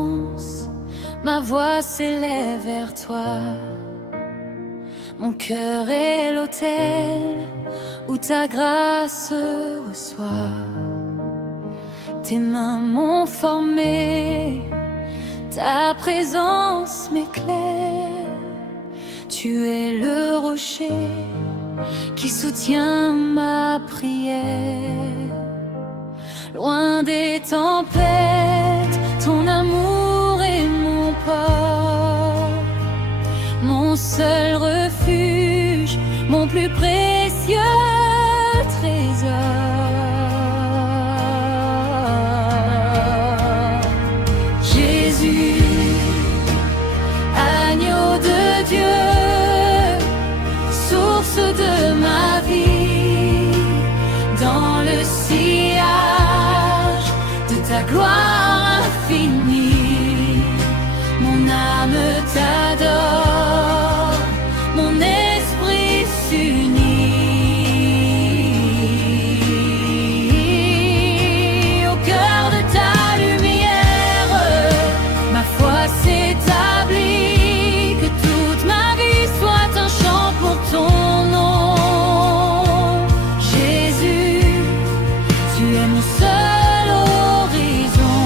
silence, ma voix s'élève vers toi. Mon cœur est l'autel où ta grâce reçoit. Tes mains m'ont formé, ta présence m'éclaire. Tu es le rocher qui soutient ma prière. Loin des tempêtes, ton amour est mon port, mon seul refuge, mon plus précieux trésor. Jésus, agneau de Dieu, source de ma vie, dans le sillage de ta gloire infinie, mon âme t'adore, mon esprit s'unit. Au cœur de ta lumière, ma foi s'établit, que toute ma vie soit un chant pour ton nom. Jésus, tu es mon seul horizon.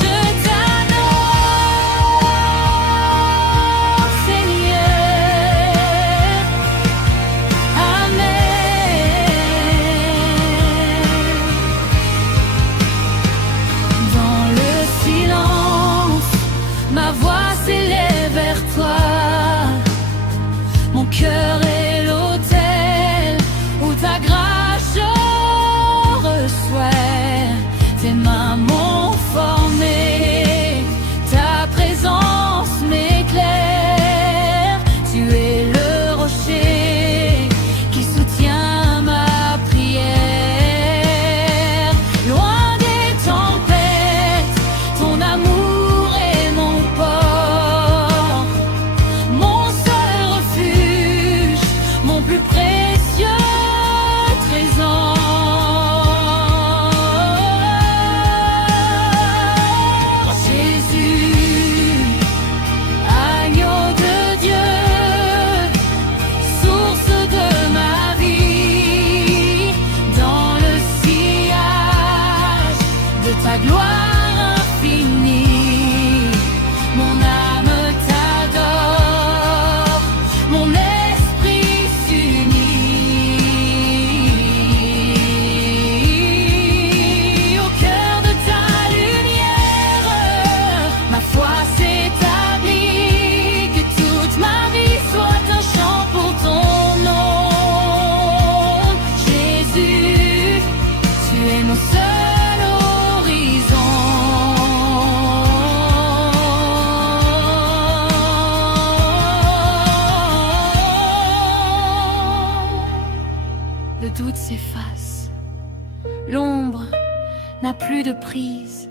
Je t'adore, Seigneur. Amen. Dans le silence, ma voix s'élève vers toi. Mon cœur est l'autel où ta grâce je reçois. Tes mains m'ont formé, ta présence m'éclaire. Tu es le rocher qui soutient ma prière. Loin des tempêtes, ton amour est mon port, mon seul refuge, mon plus précieux trésor. Jésus, agneau de Dieu, source de ma vie, dans le sillage de ta gloire infinie, mon âme t'adore, mon esprit s'unit. Au cœur de ta lumière, ma foi s'établit, que toute ma vie soit un chant pour ton nom. Jésus, tu es mon seul horizon. Le doute s'efface, l'ombre n'a plus de prise,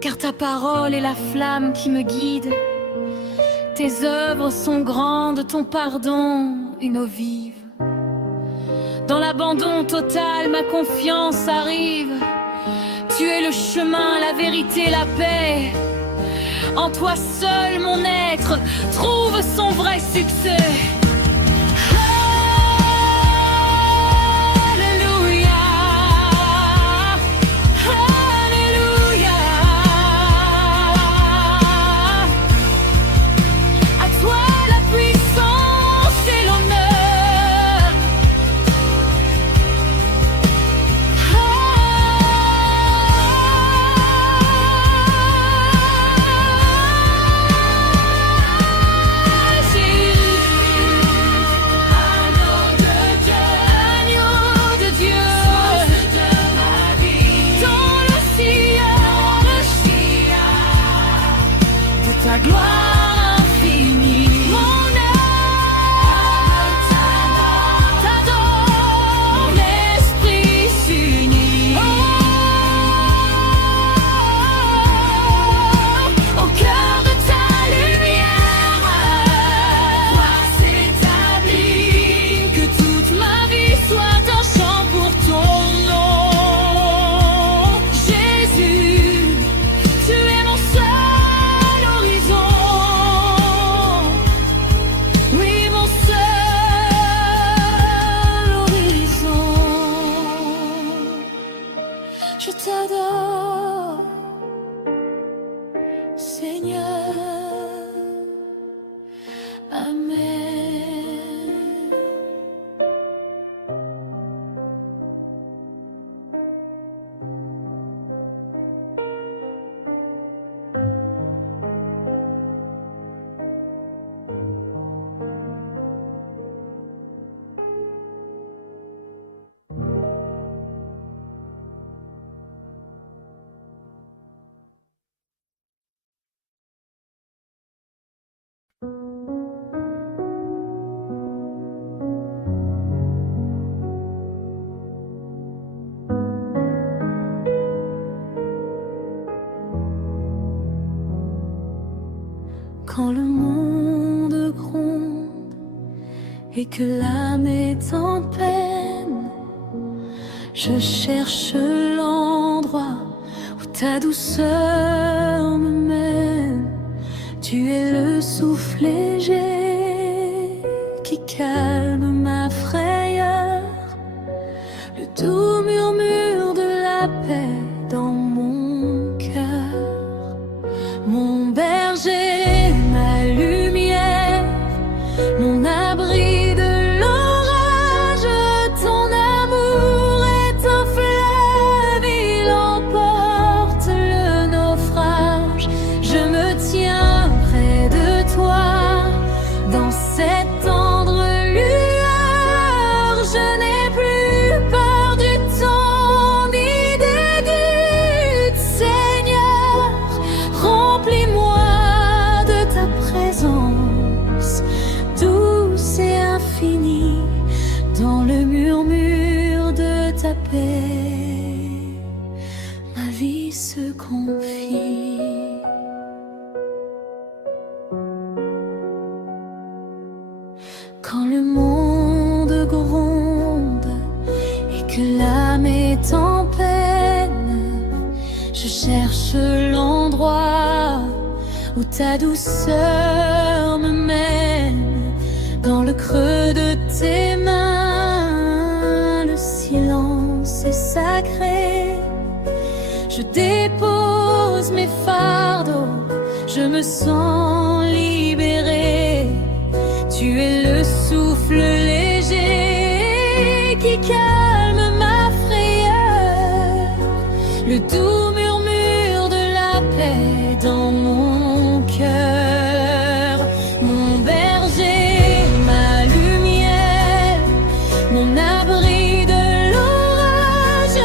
car ta parole est la flamme qui me guide. Tes œuvres sont grandes, ton pardon une eau vive. Dans l'abandon total, ma confiance arrive. Tu es le chemin, la vérité, la paix. En toi seul mon être trouve son vrai succès. Alléluia, Alléluia. À toi la puissance et l'honneur. Jésus, Quand le monde gronde et que l'âme est en peine, je cherche l'endroit où ta douceur me mène. Tu es le souffle léger qui calme ma frayeur, le doux murmure de la paix dans mon cœur. Mon berger, ma lumière, mon abri de l'orage, ton amour est un fleuve, il emporte le naufrage. Je me tiens près de toi, dans cette tendre lueur. Je n'ai plus peur du temps ni des doutes, Seigneur. Remplis-moi de ta présence, douce et infinie, dans le murmure de ta paix, ma vie se confie. Quand le monde gronde et que l'âme est en peine, je cherche l'endroit où ta douceur me mène. Dans le creux de tes mains, le silence est sacré. Je dépose mes fardeaux, je me sens libérée. Tu es le souffle léger qui calme ma frayeur, le doux murmure de la paix dans mon cœur. Mon berger, ma lumière, mon abri de l'orage,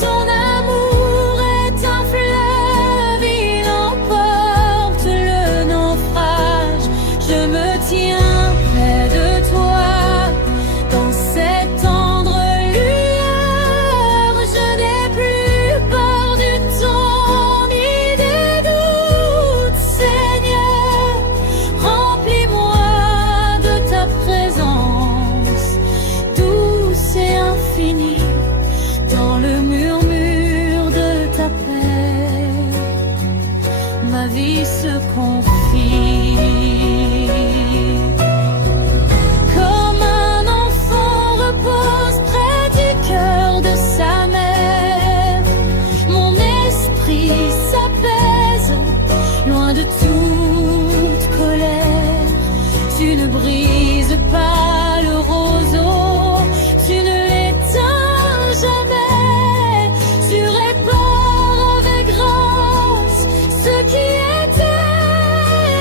ton amour est un fleuve, il emporte le naufrage. Je me tiens près de toi, dans cette tendre lueur. Je n'ai plus peur du temps ni des doutes, Seigneur. Remplis-moi de ta présence, douce et infinie, dans le murmure de ta paix, ma vie se confie. Comme un enfant repose près du cœur de sa mère, mon esprit s'apaise, loin de toute colère. Tu ne brises pas le roseau, tu ne l'éteins jamais. Tu répares avec grâce ce qui était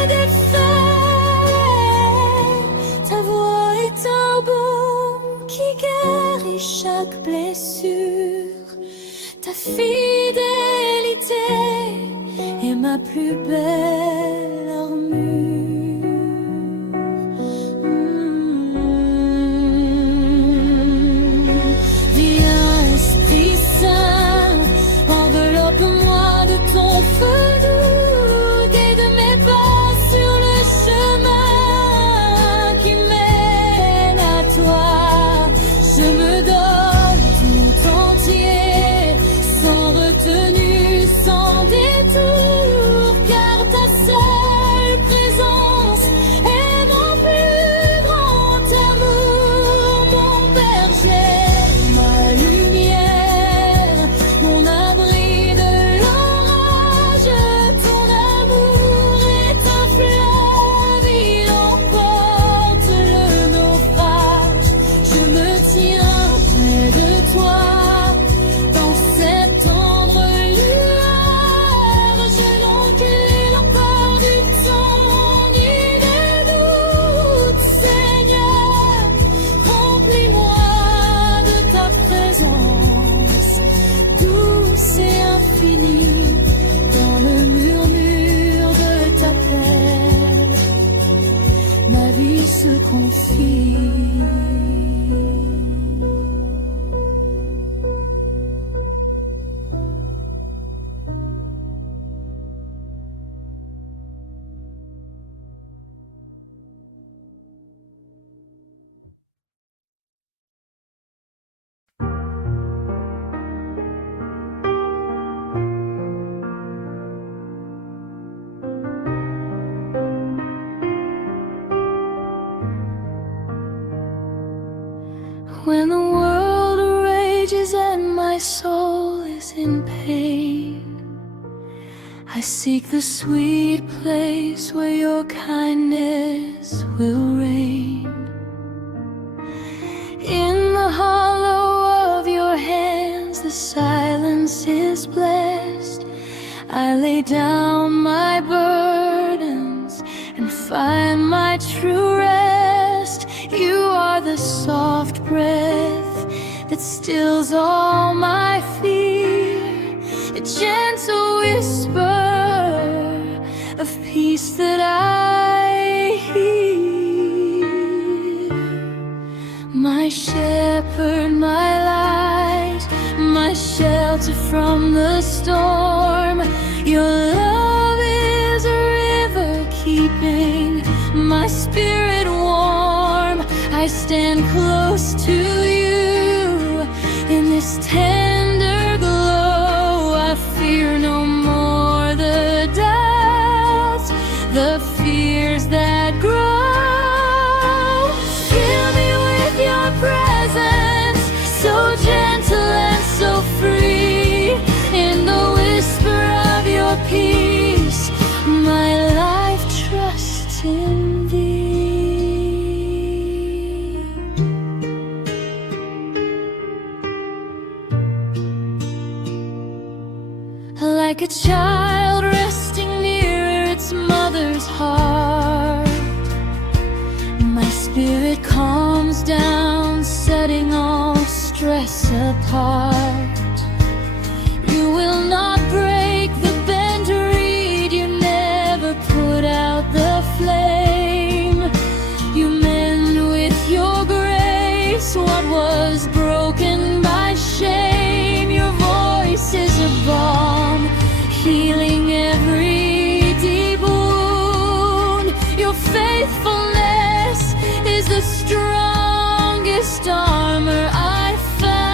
défait. Ta voix est un baume qui guérit chaque blessure. Ta fidélité est ma plus belle armure. Viens, Esprit Saint, enveloppe-moi de ton feu doux, guide mes pas sur le chemin qui mène à toi. Je me donne tout entier, sans retenue, sans détour, car ta seule When the world rages and my soul is in pain, I seek the sweet place where your kindness will reign. In the hollow of your hands the silence is blessed. I lay down my burdens and find my true rest. You are the soft breath that stills all my fear, a gentle whisper of peace that I hear. My shepherd, my light, my shelter from the storm. Your love is a river keeping my spirit warm. I stand close to you in this tender glow. I fear no more the doubts, the fears that grow. Fill me with your presence, so gentle and so free. In the whisper of your peace, my life trusts in thee. Like a child resting near its mother's heart, my spirit calms down, setting all stress apart. You will not break the bent reed, you never put out the flame. You mend with your grace what was broken by shame. Your voice is a balm, healing every deep wound. Your faithfulness is the strongest armor I found.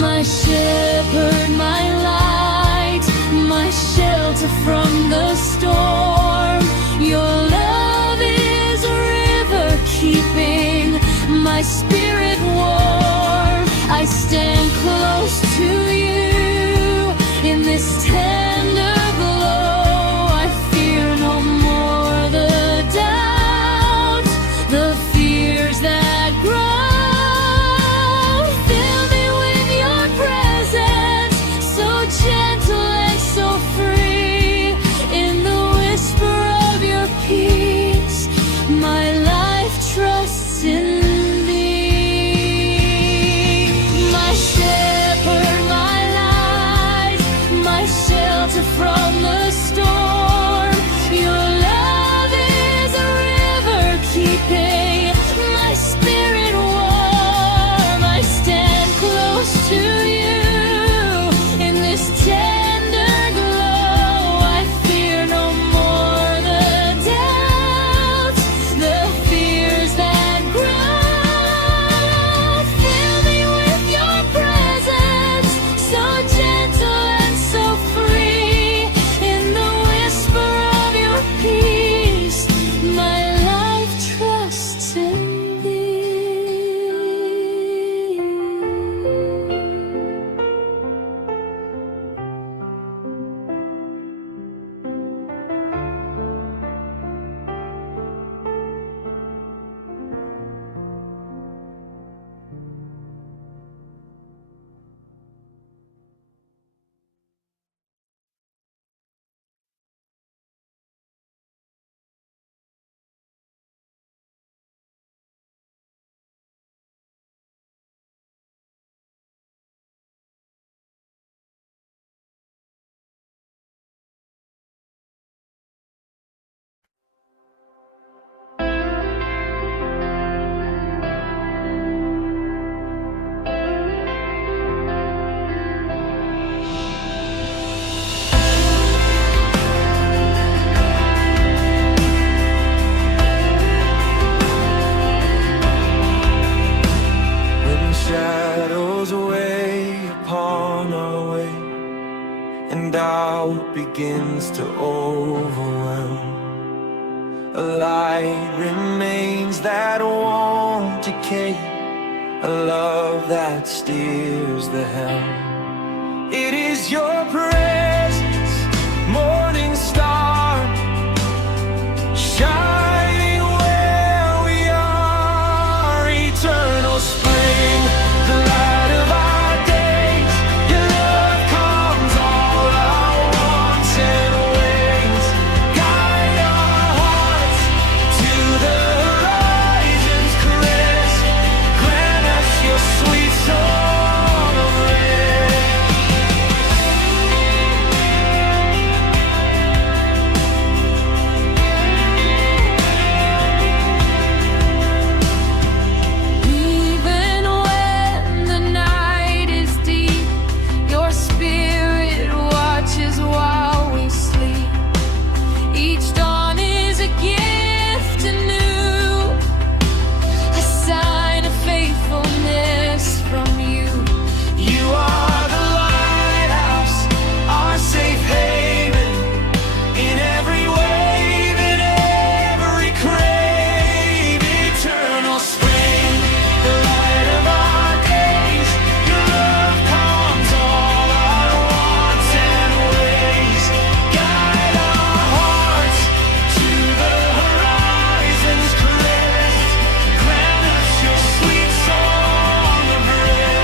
My shepherd, my light, my shelter from the storm. Your love is a river keeping my spirit warm. I stand close to you in this tender glow. I fear no more the doubts, the fears that grow. Fill me with your presence, so gentle and so free. In the whisper of your peace, my life trusts in thee. My shepherd, my light, my shelter from the storm. Your love is a river keeping my spirit warm. I stand close to you in this tender glow. I fear no more the doubts, the fears that grow. Fill me with your presence, so gentle and so free. In the whisper of your peace, my life trusts in thee. doubt begins to overwhelm, a light remains that won't decay, a love that steers the helm. It is your presence, morning star, shining where we are, eternal spring, the light of our days. Your love calms all our wants and ways. Guide our hearts to the horizon's caress. Grant us your sweet song of rest. Even when the night is deep, your spirit watches while we sleep. Each dawn is a gift anew, a sign of faithfulness from you. You are the lighthouse, our safe haven, in every wave, in every crave. Eternal spring, the light of our days. Your love calms all our wants and ways. Guide our hearts to the horizon's crest. Grant us your sweet song of rest.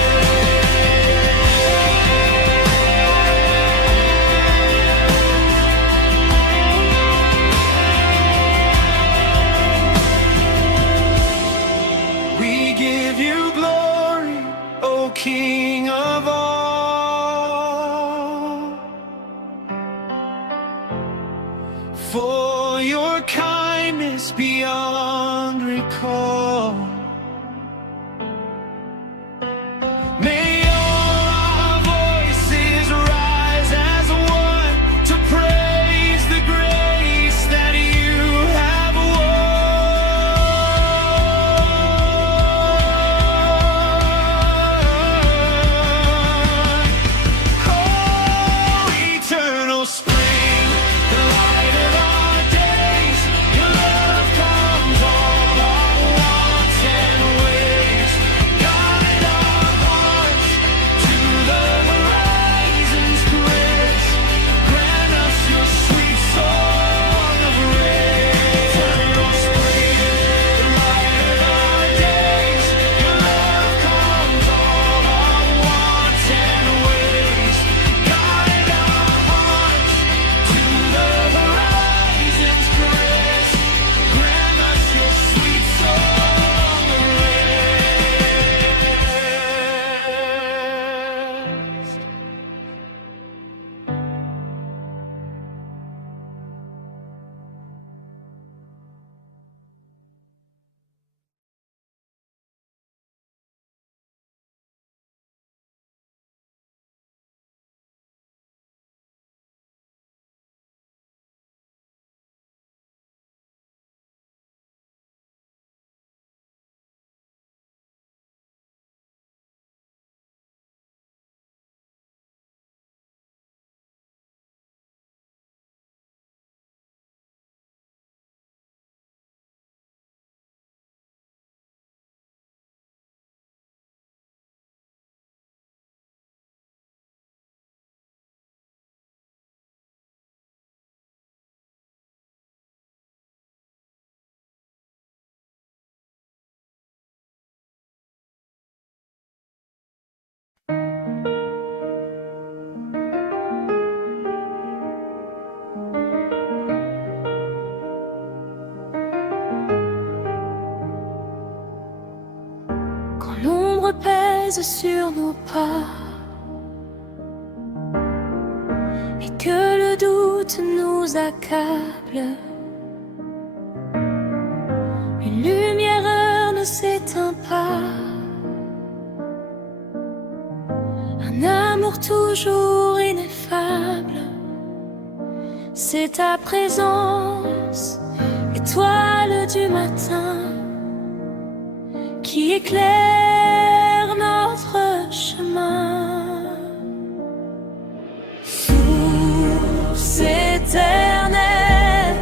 We give you glory, O King of all, for your kindness beyond recall. May all our voices rise as one to praise the grace that you have won. Oh, eternal spring, the light of our days. Your love comes all our wants and ways. Guide our hearts to the horizon's crest. Grant us your sweet song of rest. Eternal spring, the light of our days. Your love comes all our wants and ways. Guide our hearts to the horizon's crest. Grant us your sweet song of rest. Quand l'ombre pèse sur nos pas et que le doute nous accable, une lumière ne s'éteint pas, un amour toujours ineffable. C'est ta présence, étoile du matin, qui éclaire notre chemin. Source éternelle,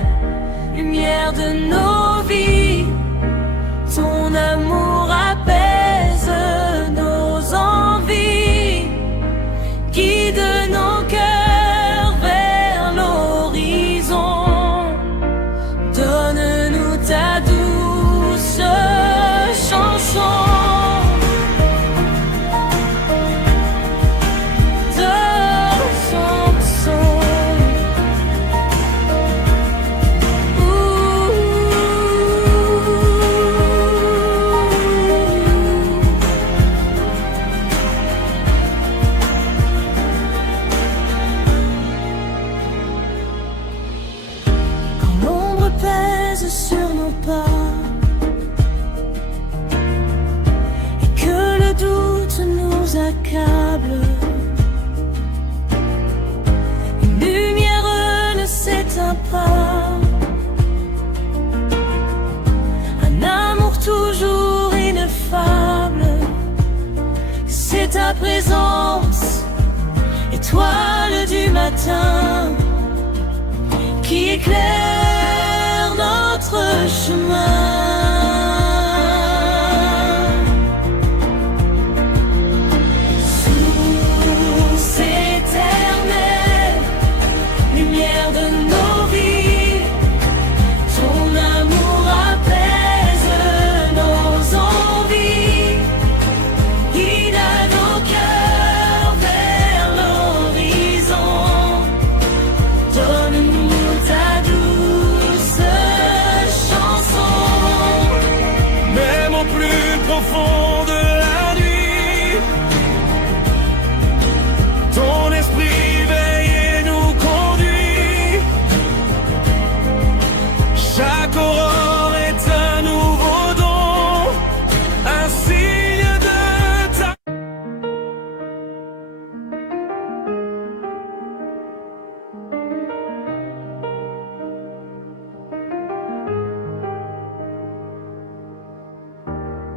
lumière de nos vies, accable. Une lumière ne s'éteint pas. Un amour toujours ineffable. C'est ta présence, étoile du matin, qui éclaire notre chemin. Source éternelle, lumière de nos vies, ton amour apaise nos envies, guide à nos cœurs vers l'horizon. Donne-nous ta douce chanson. Même au plus profond de la nuit, ton esprit veille et nous conduit. Chaque aurore est un nouveau don, un signe de ta...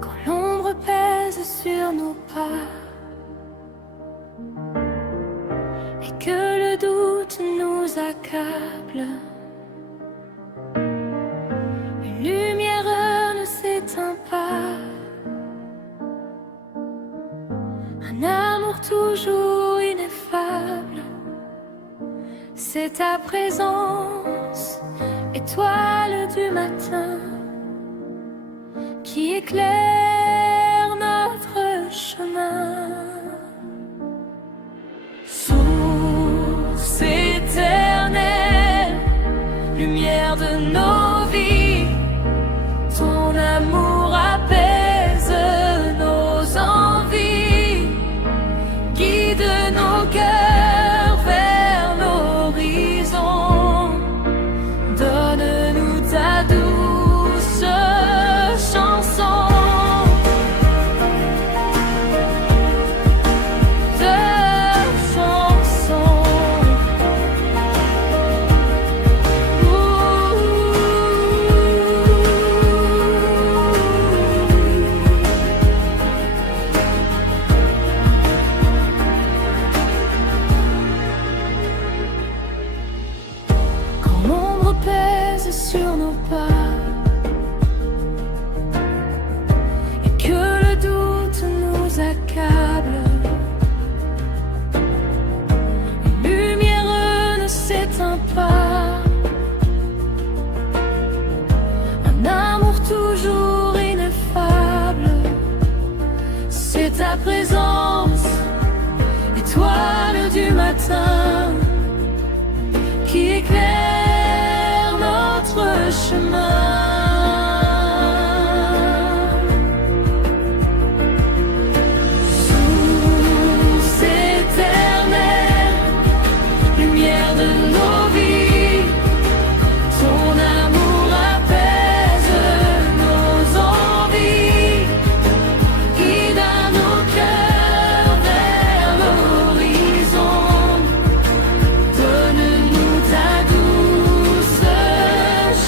Quand l'ombre pèse sur nos pas et que le doute nous accable, une lumière ne s'éteint pas. Un amour toujours ineffable, c'est ta présence, étoile du matin, qui éclaire notre chemin. Source éternelle, lumière de nos vies, ton amour apaise nos envies, guide nos cœurs vers l'horizon. Donne-nous ta douce chanson. Quand l'ombre pèse sur nos pas et que le doute nous accable, une lumière ne s'éteint pas. Un amour toujours ineffable, c'est ta présence, étoile du matin, qui éclaire notre chemin. Source éternelle, lumière de nos vies, ton amour apaise nos envies, guide à nos cœurs vers l'horizon. Donne-nous ta douce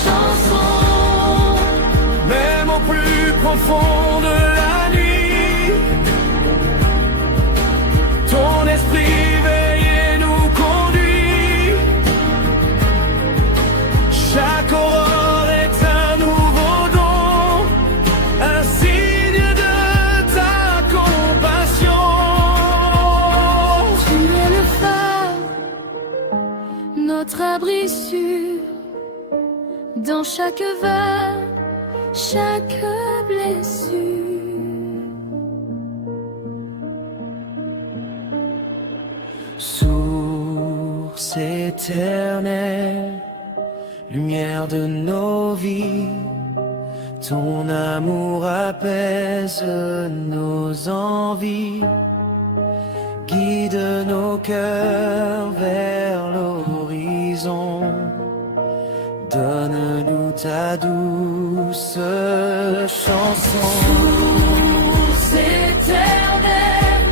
chanson. Même au plus profond de la nuit, ton esprit veille et nous conduit. Chaque aurore est un nouveau don, un signe de ta compassion. Tu es le phare, notre abri sûr, dans chaque vague, chaque blessure. Source éternelle, lumière de nos vies, ton amour apaise nos envies, guide nos cœurs vers l'horizon. Donne-nous ta douce chanson. Source éternelle,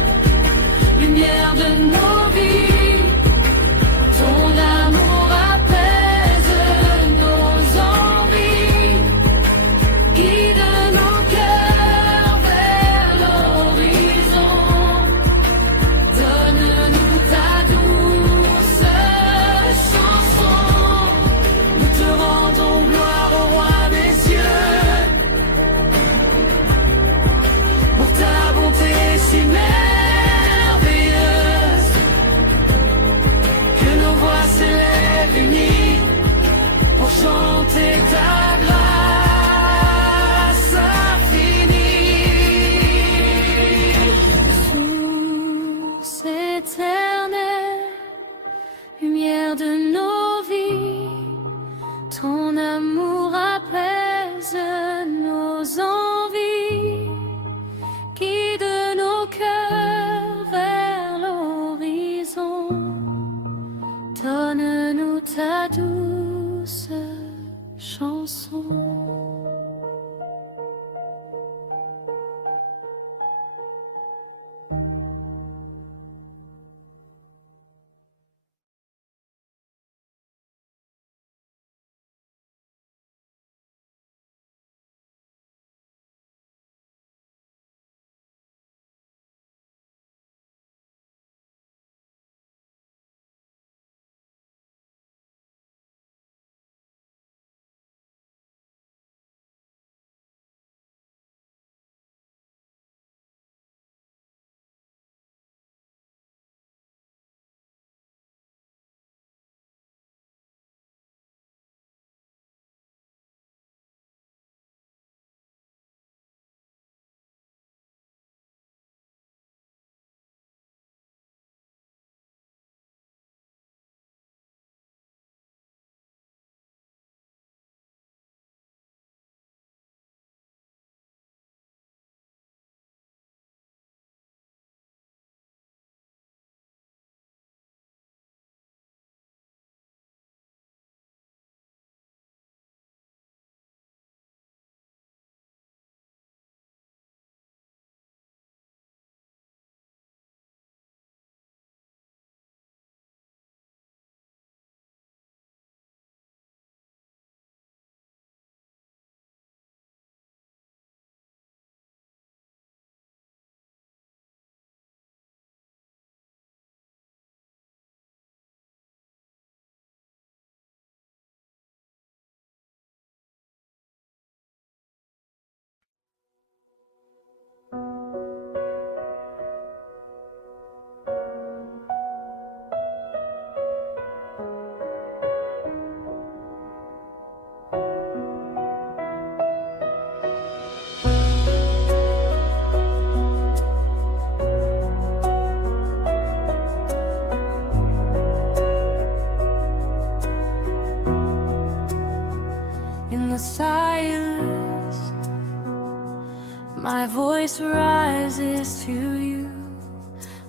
My voice rises to you.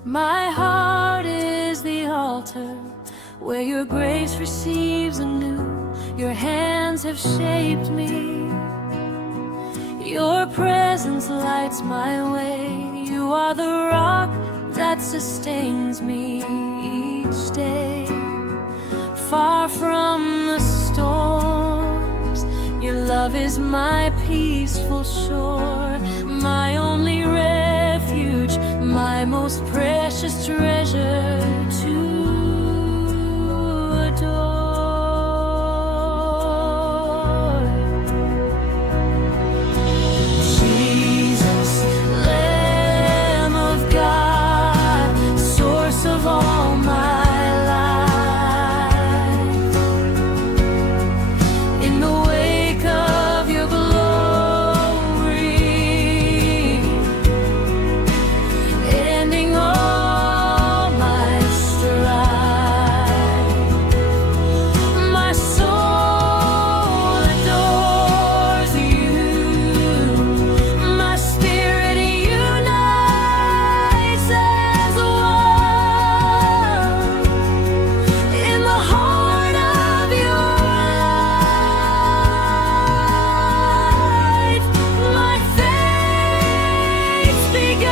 My heart is the altar where your grace receives anew. Your hands have shaped me. Your presence lights my way. You are the rock that sustains me each day. Far from the storms, your love is my peaceful shore, my only refuge, my most precious treasure to adore. Jesus, Lamb of God, source of all my life. In the wake of your glory, ending all my strife, my soul adores you. My spirit unites as one in the heart of your life. My faith's begun.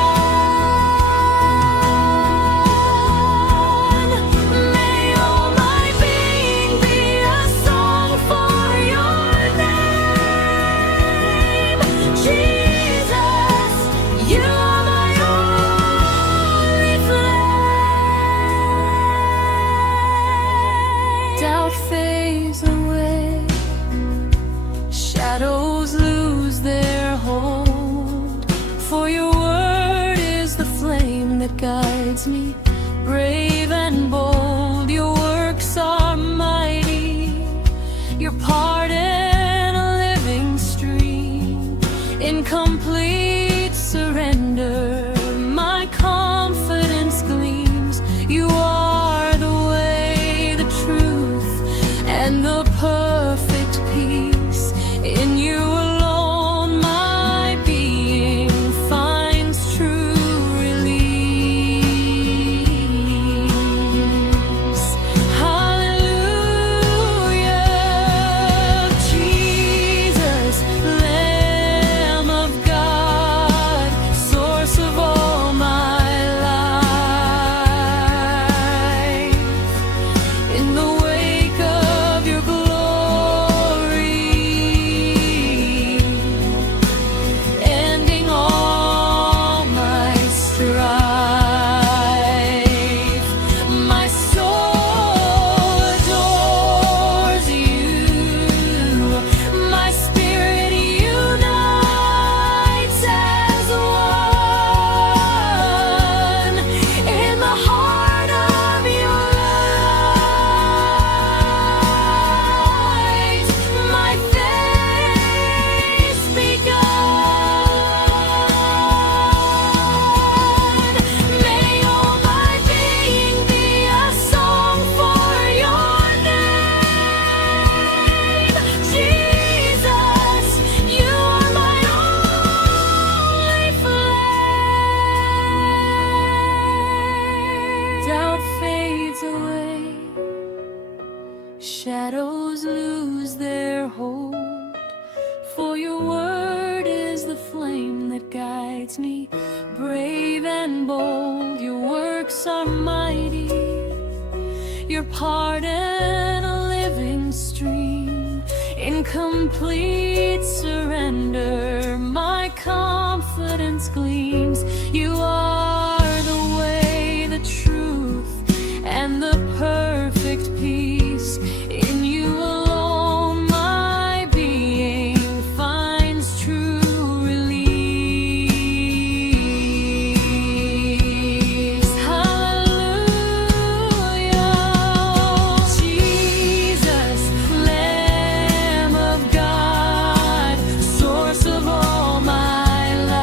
May all my being be a song for your name. Jesus, you are my only flame. Doubt fades away, shadows lose their hold, for your word is the flame that guides me, brave and bold. Your works are mighty, your pardon a living stream. In complete surrender, my confidence gleams. You are the way, the truth, and the perfect peace. In you alone my being finds true release. Hallelujah, Jesus, Lamb of God, source of all my life. In the wake of your glory, ending all my strife, my soul adores you. My spirit unites as one in the heart of your light. My faith's begun. May all my being be a song for your name. Jesus, you are my only flame. Doubt fades away, shadows lose their hold, for your word is the flame that guides me, brave and bold. Your works are mighty, your pardon a living stream. In complete surrender, my confidence gleams. You are the way, the truth, and the perfect peace. In you alone my being finds true release. Hallelujah, Jesus, Lamb of God, source of all my life.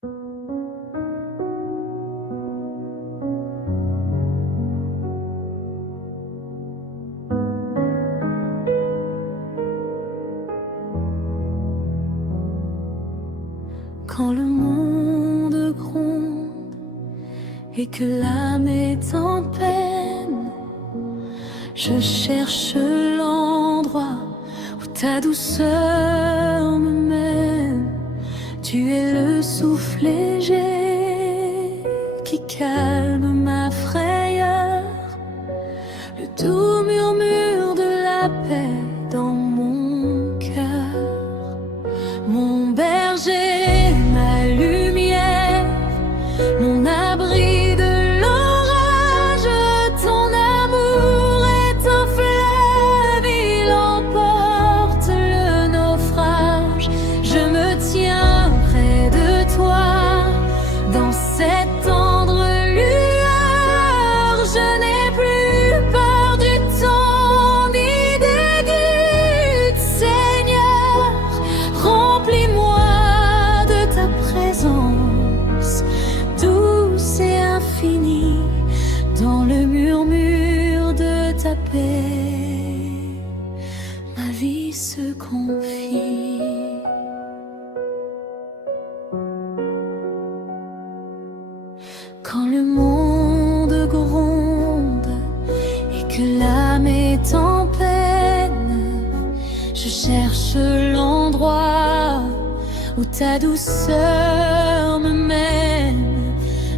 Quand le monde gronde et que l'âme est en peine, je cherche l'endroit où ta douceur me mène. Tu es le souffle léger qui calme ma frayeur, le doux murmure de la paix dans mon cœur. Mon berger, ma lumière, mon abri de l'orage, ton amour est un fleuve, il emporte le naufrage. Je me tiens près de toi, dans cette tendre lueur. Je n'ai plus peur du temps ni des doutes, Seigneur. Remplis-moi de ta présence, douce et infinie, dans le murmure de ta paix. Ma vie se confie. Quand le monde gronde et que l'âme est en peine, je cherche l'endroit où ta douceur me mène.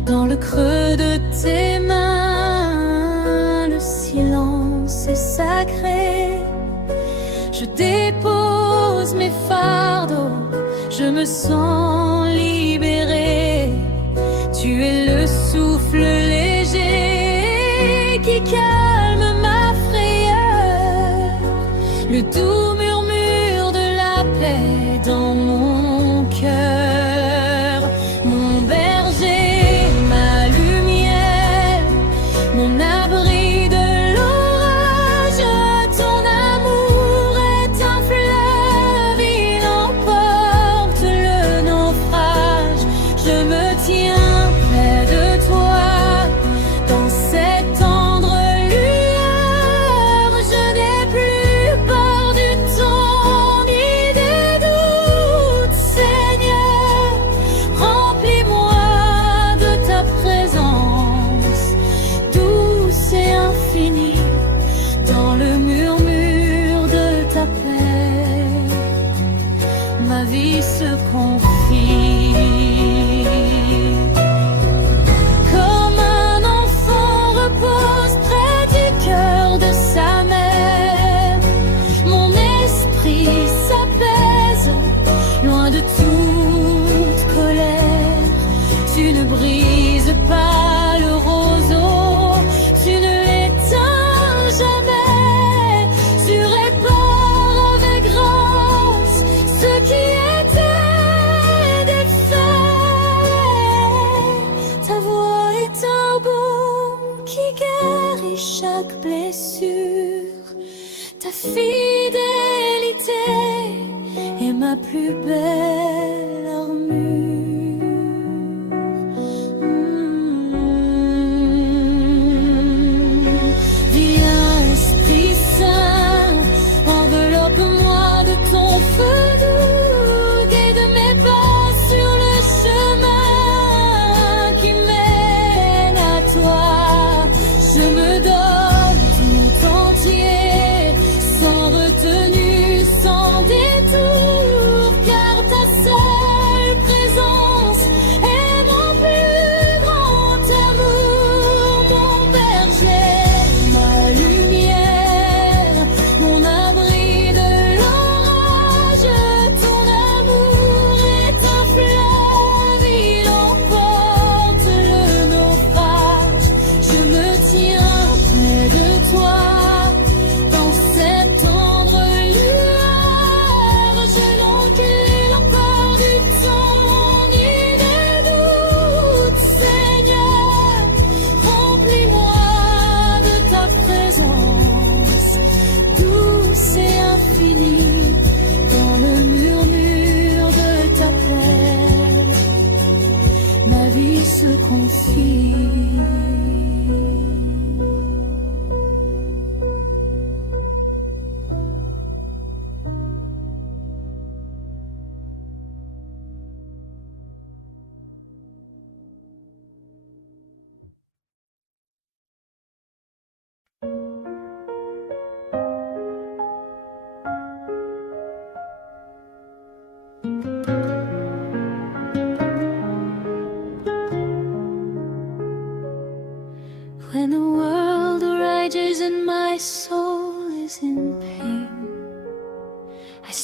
Dans le creux de tes mains, le silence est sacré. Je dépose mes fardeaux, je me sens libérée. Tu es le souffle léger qui calme ma frayeur, le doux murmure de la paix dans mon cœur. Mon berger, ma lumière, mon abri de l'orage, ton amour est un fleuve, il emporte le naufrage. Je me tiens près de toi, dans cette tendre lueur. Je n'ai plus peur du temps ni des doutes, Seigneur. Remplis-moi de ta présence, douce et infinie, dans le murmure de ta paix. Ma vie se confie. Comme un enfant repose près du cœur de sa mère, mon esprit s'apaise, loin de toute colère. Tu ne brises pas le roseau, tu ne l'éteins jamais. Tu répares avec grâce ce qui était défait. Ta voix est un baume qui guérit chaque blessure. Ta fidélité est ma plus belle armure. Viens, Esprit Saint, enveloppe-moi de ton feu doux, guide mes pas sur le chemin qui mène à toi. Je me donne tout entier, sans retenue, sans détour, car ta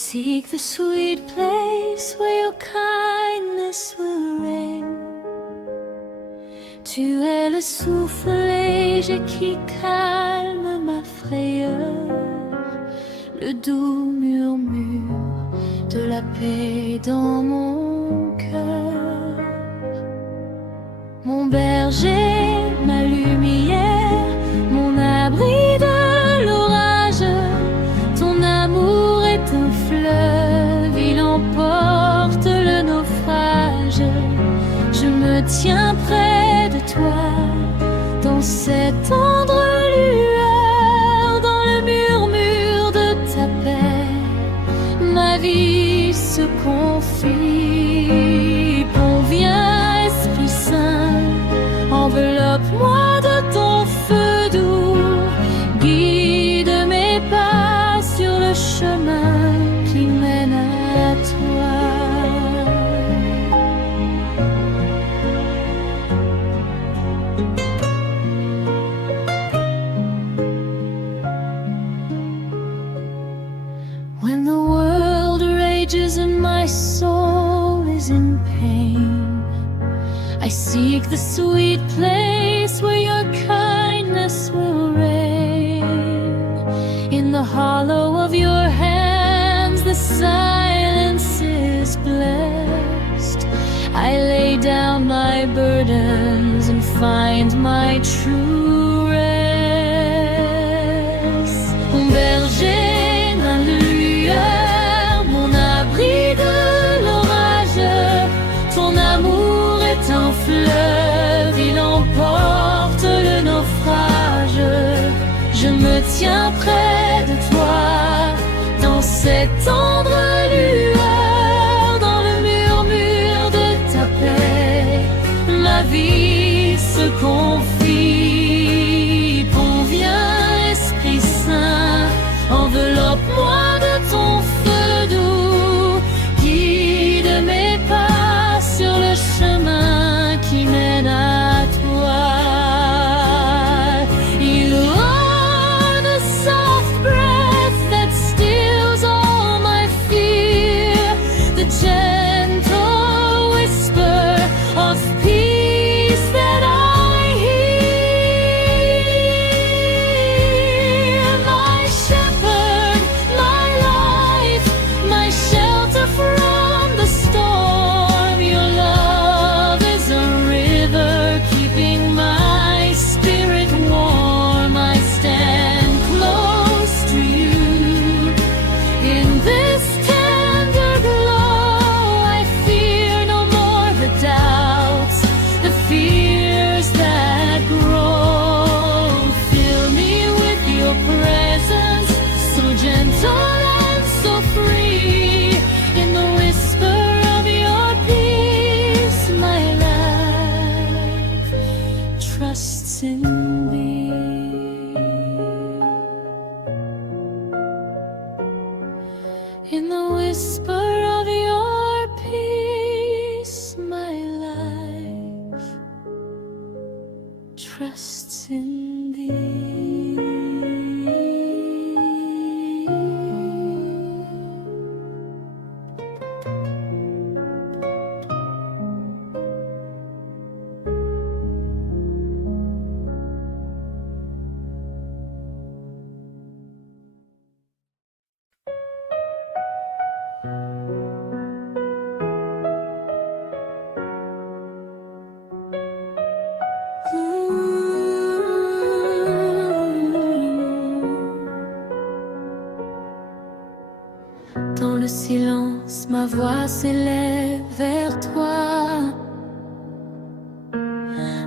seek the sweet place where your kindness will reign. Tu es le souffle léger qui calme ma frayeur, le doux murmure de la paix dans mon cœur. Mon berger, ma lumière, mon abri de l'orage, ton amour est un fleuve, il emporte le naufrage. Je me tiens près de toi, dans cette tendre lueur, dans le murmure de ta paix, ma vie se confie. Conviens, Esprit Saint, enveloppe-moi de ton feu doux, guide mes pas sur le chemin qui mène à toi. When the world rages and my soul is in pain, I seek the sweet place where your kindness will reign. In the hollow of your hands the silence is blessed. I lay down my burdens and find my true rest. Mon berger, ma lueur, mon abri de l'orage, ton amour est un fleuve, il emporte le naufrage. Je me tiens près de toi, dans cette tendre lueur, dans le murmure de ta paix, ma vie se confie. Conviens, Esprit Saint, enveloppe-moi de ton feu doux, guide mes pas sur le chemin qui mène à toi. You are the soft breath that stills all my fear, the gentle whisper of peace that I hear. My shepherd, my life, my shelter from the storm. Your love is a river keeping my spirit warm. I stand close to you. In this tender glow, I fear no more the doubts, the fears that grow. Fill me with your presence, so gentle and so free. In the whisper of your peace, my life trusts in thee. In the whisper of your peace, my life trusts in thee. Dans le silence, ma voix s'élève vers toi.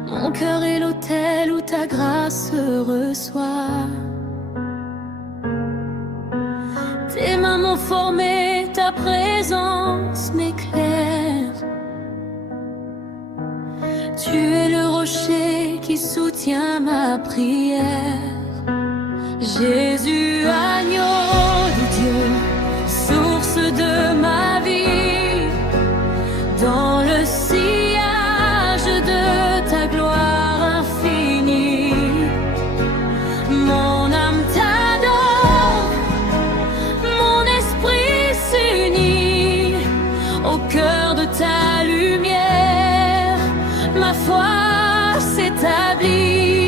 Mon cœur est l'autel où ta grâce reçoit. Tes mains m'ont formé, ta présence m'éclaire. Tu es le rocher qui soutient ma prière. Jésus, agneau de Dieu, source de ma vie, dans le sillage de ta gloire infinie. Mon âme t'adore, mon esprit au cœur de ta lumière, ma foi s'établit.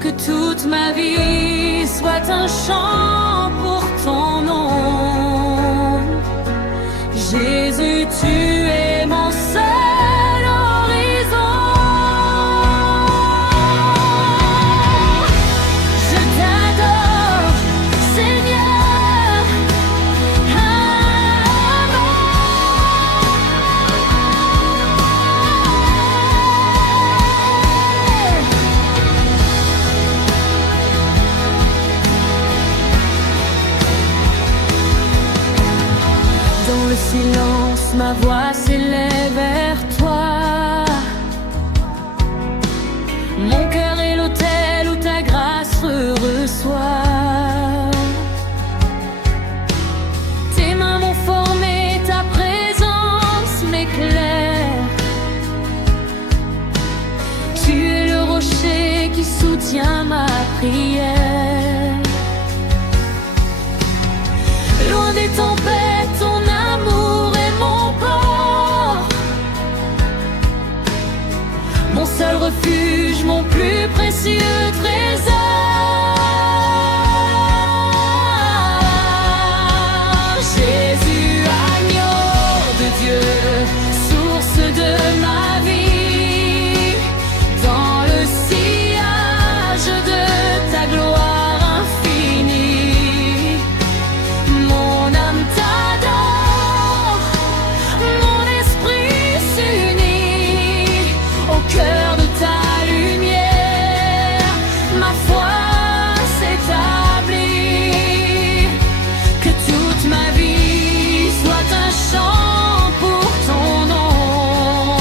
Que toute ma vie soit un chant pour ton nom. Jésus, tu es mon seul horizon. Je t'adore, Seigneur. Dans le silence, ma voix s'élève vers toi. Mon cœur est l'autel où ta grâce reçoit. Tes mains m'ont formé, ta présence m'éclaire. Tu es le rocher qui soutient ma prière. Loin des tempêtes, ton amour est mon port. Mon seul refuge, mon plus précieux trésor. Jésus, agneau de Dieu, source de ma vie, dans le sillage de ta gloire infinie. Mon âme t'adore, mon esprit s'unit au cœur de ta lumière, ma foi s'établit. Que toute ma vie soit un chant pour ton nom.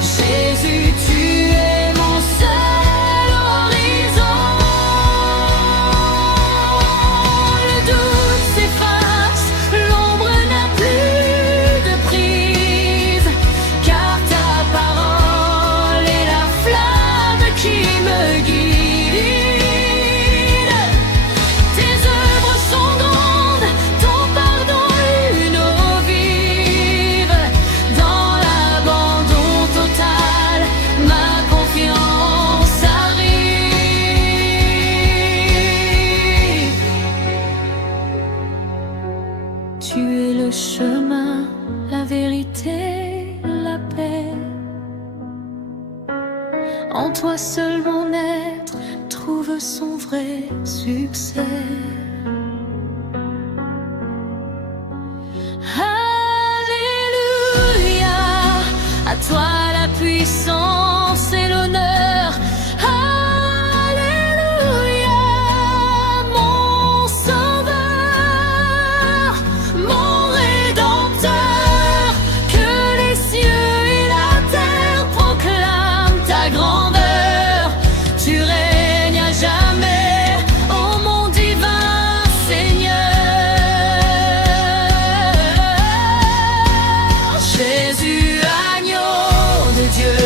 Jésus, tu es mon seul horizon. Le doute s'efface, l'ombre n'a plus de prise, car ta parole est la flamme qui me guide. Tes œuvres sont grandes, ton pardon une eau vive. Dans l'abandon total, ma confiance arrive. Tu es le chemin, la vérité, la paix. En toi seul mon être trouve son vrai succès. Alléluia, à toi la puissance et l'honneur. Alléluia, mon sauveur, mon rédempteur. Que les cieux et la terre proclament ta grandeur. Tu règnes à jamais, ô mon divin Seigneur. Jésus, agneau de Dieu,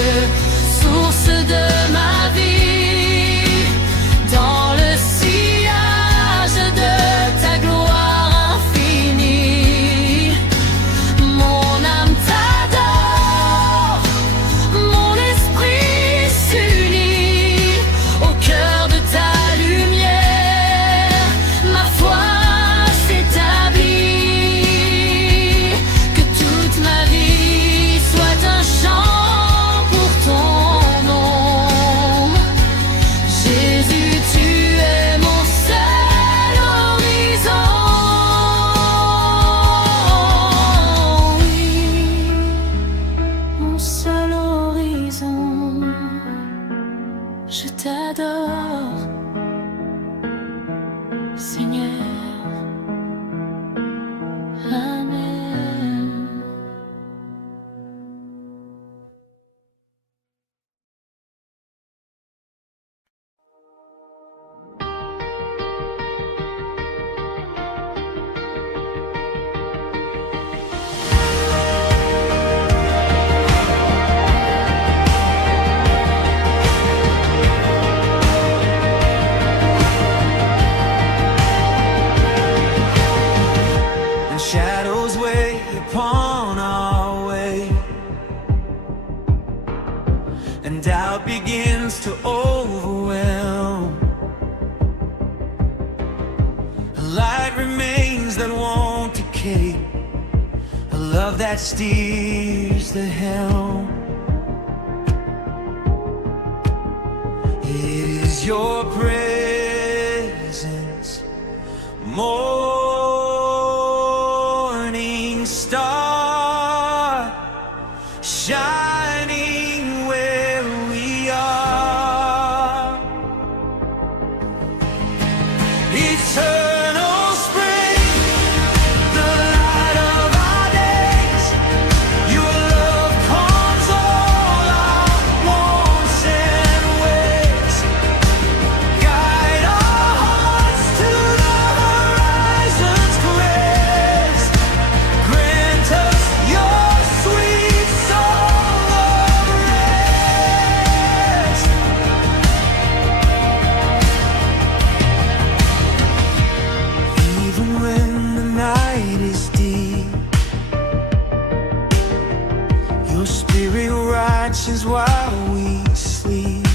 overwhelm. A light remains that won't decay, a love that steers the helm. It is your presence, morning star, shining where we are. Eternal spring, the light of our days. Your love calms all our wants and ways. Guide our hearts to the horizon's crest. Grant us your sweet song of rest. Even when the night is deep, your spirit watches while we sleep.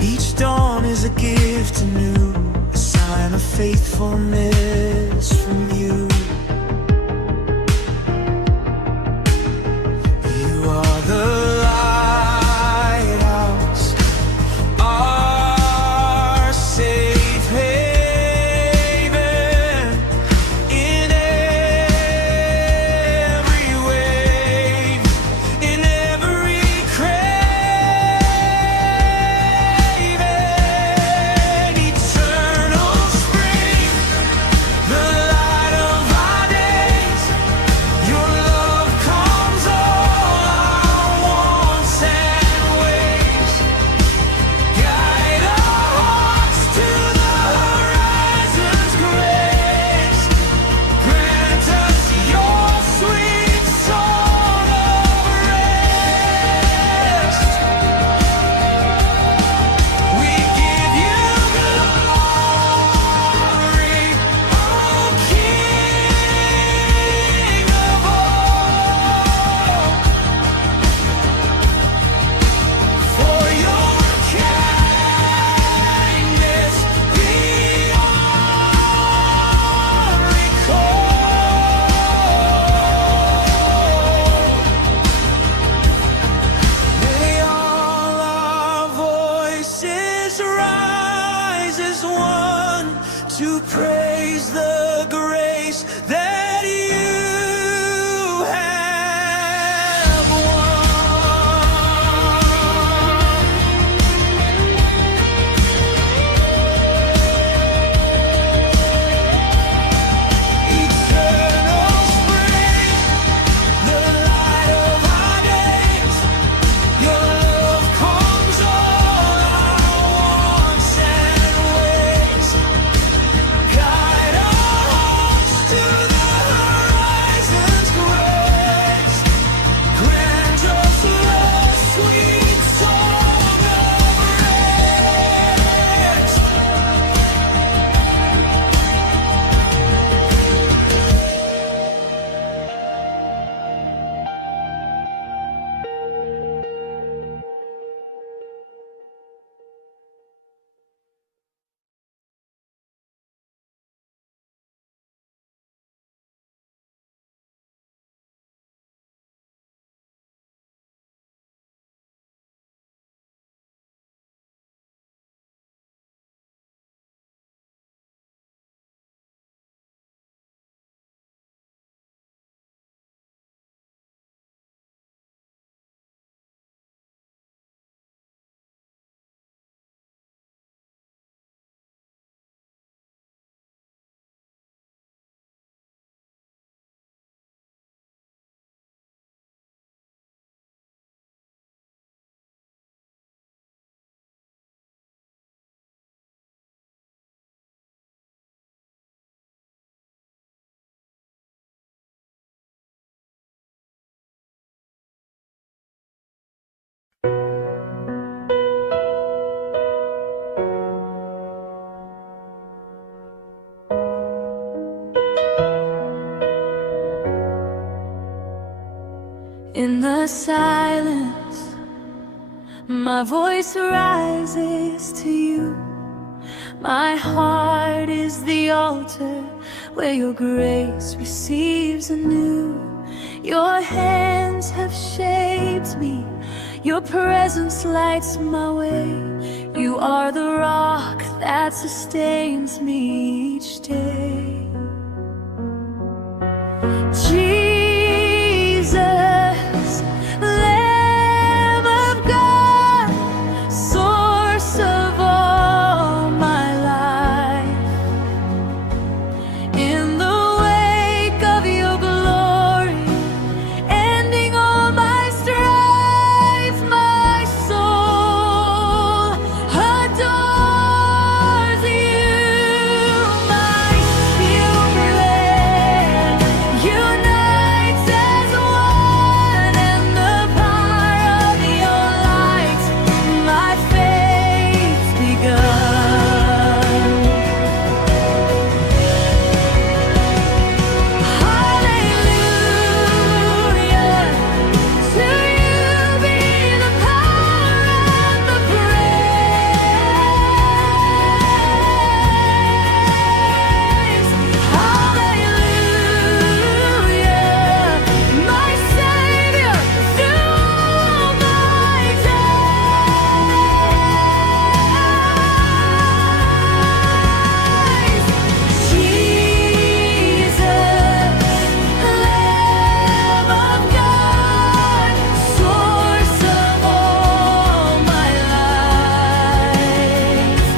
Each dawn is a gift anew, a sign of faithfulness from you. You are the lighthouse, our safe haven. In every wave, in every craven, eternal spring, the light of our days. Your love calms all our wants and ways. Guide our hearts to the horizon's grace. Grant us your sweet song of rest. We give you glory, O King of all, for your kindness beyond recall. May all our voices rise as one to praise the grace that you have won. Eternal spring, the light of our days. Your love calms all our wants and ways. Guide our hearts to the horizon's grace. Grant us your sweet song of rest. In the silence, My voice rises to you. My heart is the altar where your grace receives anew. Your hands have shaped me, your presence lights my way. You are the rock that sustains me each day. Jesus, Lamb of God, source of all my life. In the wake of your glory, ending all my strife, my soul adores you. My spirit unites as one in the power of your light. My faith's begun. Hallelujah, to you be the power and the praise. Hallelujah, my Savior through all my days. Jesus, Lamb of God, source of all my life.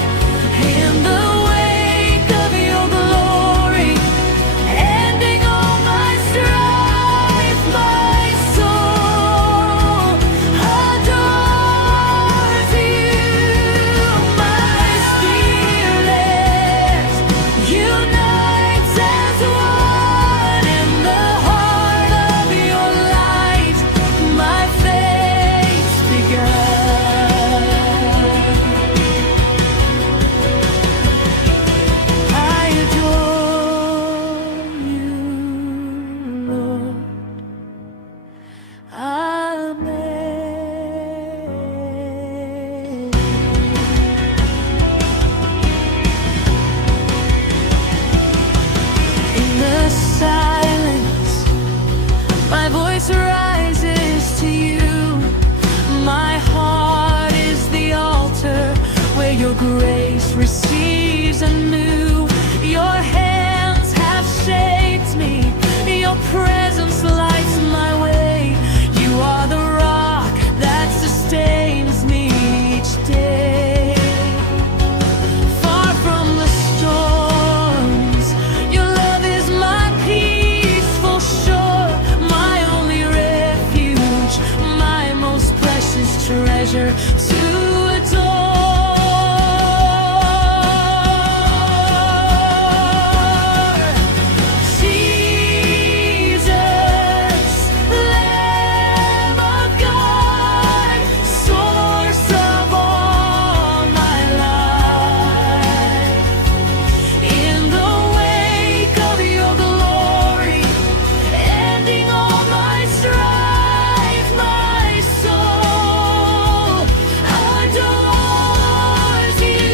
In the wake of your glory, ending all my strife, my soul adores you. My spirit unites as one in the heart of your light. My faith's begun. I adore you, Lord. Amen. In the silence, my voice rises to you. My heart is the altar where your grace receives anew. Your hands have shaped me, your presence lights my way. You are the rock that sustains me each day. Far from the storms, your love is my peaceful shore, my only refuge, my most precious treasure to adore. Jesus, Lamb of God, source of all my life. In the wake of your glory, ending all my strife, my soul adores you.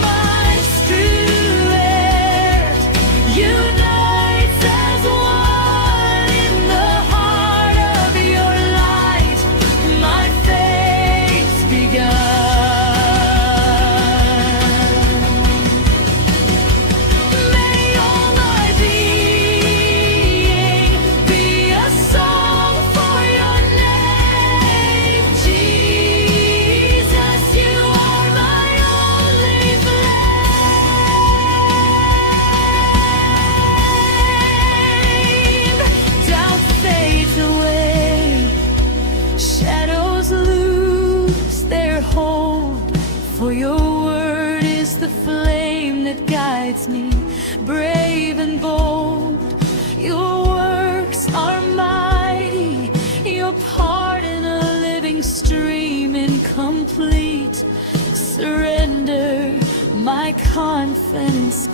My spirit unites as one in the heart of your light. My faith's begun. May all my being be a song for your name. Jesus, you are my only flame. Doubt fades away, shadows lose their hold, for your word is the flame that guides me, brave and bold. Your works are mighty, your part in a living stream, incomplete surrender, my confidence